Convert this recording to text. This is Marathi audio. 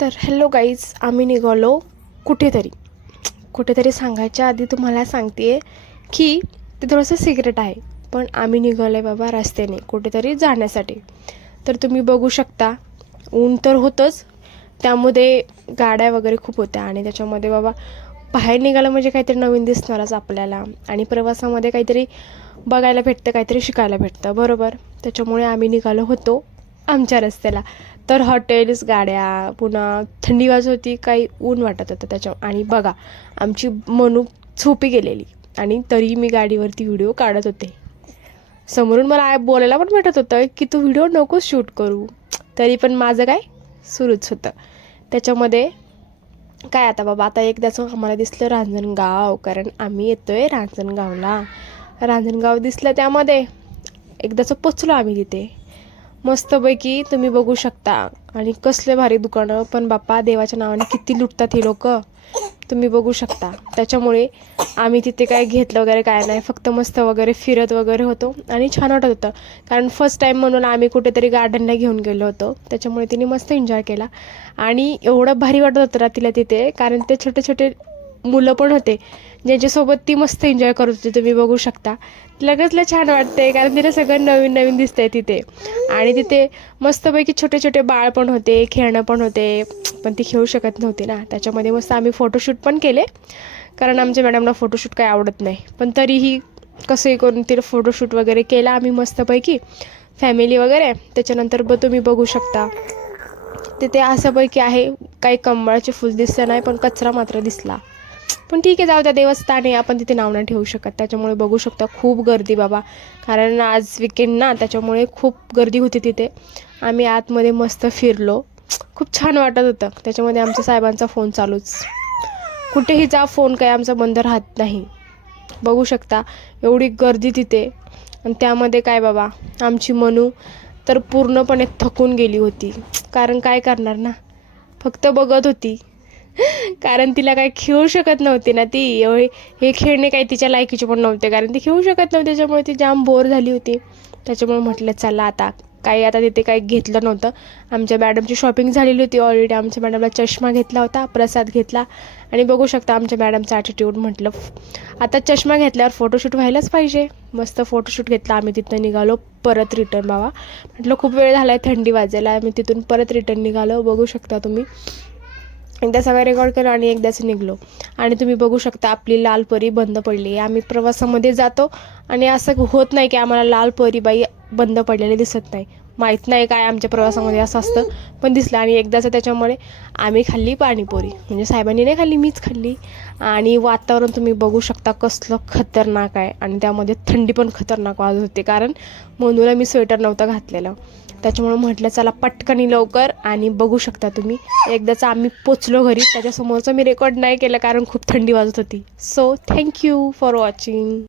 तर हॅलो गाईज, आम्ही निघालो कुठेतरी सांगायच्या आधी तुम्हाला सांगते आहे की ते थोडंसं सिक्रेट आहे. पण आम्ही निघालो आहे बाबा रस्त्याने कुठेतरी जाण्यासाठी. तर तुम्ही बघू शकता, ऊन तर होतंच, त्यामध्ये गाड्या वगैरे खूप होत्या आणि त्याच्यामध्ये बाबा बाहेर निघालं म्हणजे काहीतरी नवीन दिसणारच आपल्याला आणि प्रवासामध्ये काहीतरी बघायला भेटतं, काहीतरी शिकायला भेटतं, बरोबर. त्याच्यामुळे आम्ही निघालो होतो आमच्या रस्त्याला. तर हॉटेल्स, गाड्या, पुन्हा थंडी वाजत होती, काही ऊन वाटत होतं त्याच्या. आणि बघा, आमची मनू झोपी गेलेली आणि तरी मी गाडीवरती व्हिडिओ काढत होते. समोरून मला बोलायला पण भेटत होतं की तू व्हिडिओ नको शूट करू, तरी पण माझं काय सुरूच होतं. त्याच्यामध्ये काय आता बाबा, आता एकदाचं आम्हाला दिसलं रांजणगाव, कारण आम्ही येतोय रांजणगावला. रांजणगाव दिसलं, त्यामध्ये एकदाचं पोचलो आम्ही तिथे मस्तपैकी, तुम्ही बघू शकता. आणि कसले भारी दुकानं, पण बाप्पा देवाच्या नावाने किती लुटतात हे लोक, तुम्ही बघू शकता. त्याच्यामुळे आम्ही तिथे काय घेतलं वगैरे काय नाही, फक्त मस्त वगैरे फिरत वगैरे होतो आणि छान वाटत होतं. कारण फर्स्ट टाईम म्हणून आम्ही कुठेतरी गार्डनला घेऊन गेलो होतो, त्याच्यामुळे तिने मस्त एन्जॉय केला. आणि एवढं भारी वाटत होतं ना तिला तिथे, कारण ते छोटे छोटे मुलं पण होते ज्यांच्यासोबत ती मस्त एन्जॉय करत होती, तुम्ही बघू शकता. लगेचला छान वाटतंय, कारण तिला सगळं नवीन नवीन दिसतंय तिथे. आणि तिथे मस्तपैकी छोटे छोटे बाळ पण होते, खेळणं पण होते, पण ती खेळू शकत नव्हती ना. त्याच्यामध्ये मस्त आम्ही फोटोशूट पण केले, कारण आमच्या मॅडमला फोटोशूट काही आवडत नाही, पण तरीही कसंही करून तिला फोटोशूट वगैरे केला आम्ही मस्तपैकी, फॅमिली वगैरे. त्याच्यानंतर तुम्ही बघू शकता तिथे असंपैकी आहे, काही कमळाचे फुल दिसलं नाही, पण कचरा मात्र दिसला. पण ठीक आहे, जाऊ द्या, देवस्थान आहे, आपण तिथे नाव नाही ठेवू शकत. त्याच्यामुळे बघू शकता खूप गर्दी बाबा, कारण आज विकेंड ना, त्याच्यामुळे खूप गर्दी होती तिथे. आम्ही आतमध्ये मस्त फिरलो, खूप छान वाटत होतं. त्याच्यामध्ये आमच्या साहेबांचा फोन चालूच, कुठेही जा फोन काय आमचा बंद राहत नाही. बघू शकता एवढी गर्दी तिथे. आणि त्यामध्ये काय बाबा, आमची मनू तर पूर्णपणे थकून गेली होती, कारण काय करणार ना, फक्त बघत होती. कारण तिला काय खेळू शकत नव्हती ना ती, एवढे हे खेळणे काही तिच्या लायकीचे पण नव्हते, कारण ती खेळू शकत नव्हती. त्याच्यामुळे ती जाम बोर झाली होती. त्याच्यामुळे म्हटलं चला आता आता तिथे काही घेतलं नव्हतं. आमच्या मॅडमची शॉपिंग झालेली होती ऑलरेडी. आमच्या मॅडमला चष्मा घेतला होता, प्रसाद घेतला. आणि बघू शकता आमच्या मॅडमचा ॲटिट्यूड. म्हटलं आता चष्मा घेतल्यावर फोटोशूट व्हायलाच पाहिजे. मस्त फोटोशूट घेतला आम्ही. तिथं निघालो परत रिटर्न बाबा. म्हटलं खूप वेळ झाला आहे, थंडी वाजायला. आम्ही तिथून परत रिटर्न निघालो, बघू शकता तुम्ही. एकदा सगळं रेकॉर्ड केलं आणि एकदाच निघलो. आणि तुम्ही बघू शकता आपली लाल परी बंद पडली. आम्ही प्रवासामध्ये जातो आणि असं होत नाही की आम्हाला लाल परी बाई बंद पडलेली दिसत नाही. माहीत नाही काय आमच्या प्रवासामध्ये असं असतं, पण दिसलं. आणि एकदाचं त्याच्यामुळे आम्ही खाल्ली पाणीपुरी, म्हणजे साहेबांनी नाही खाल्ली, मीच खाल्ली. आणि वातावरण तुम्ही बघू शकता कसलं खतरनाक आहे, आणि त्यामध्ये थंडी पण खतरनाक वाजत होती, कारण मनूला मी स्वेटर नव्हतं घातलेलं. त्याच्यामुळे म्हटलं चला पटकनी लवकर. आणि बघू शकता तुम्ही, एकदाच आम्ही पोचलो घरी. त्याच्यासमोरचं मी रेकॉर्ड नाही केलं, कारण खूप थंडी वाजत होती. So thank you for watching.